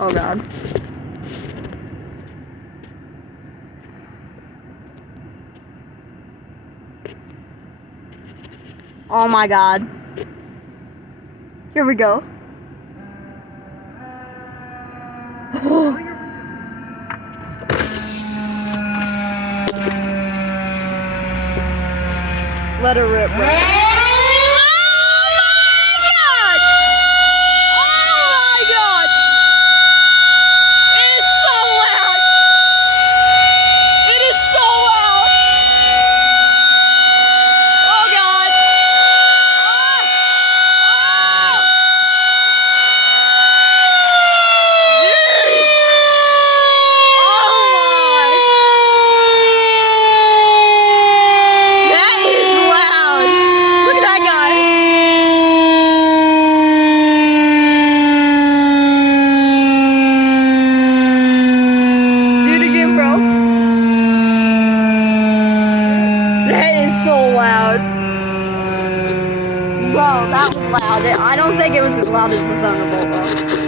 Oh god. Oh my god. Here we go. Let her rip, bro. So loud. Bro, that was loud. I don't think it was as loud as the Thunderbolt though.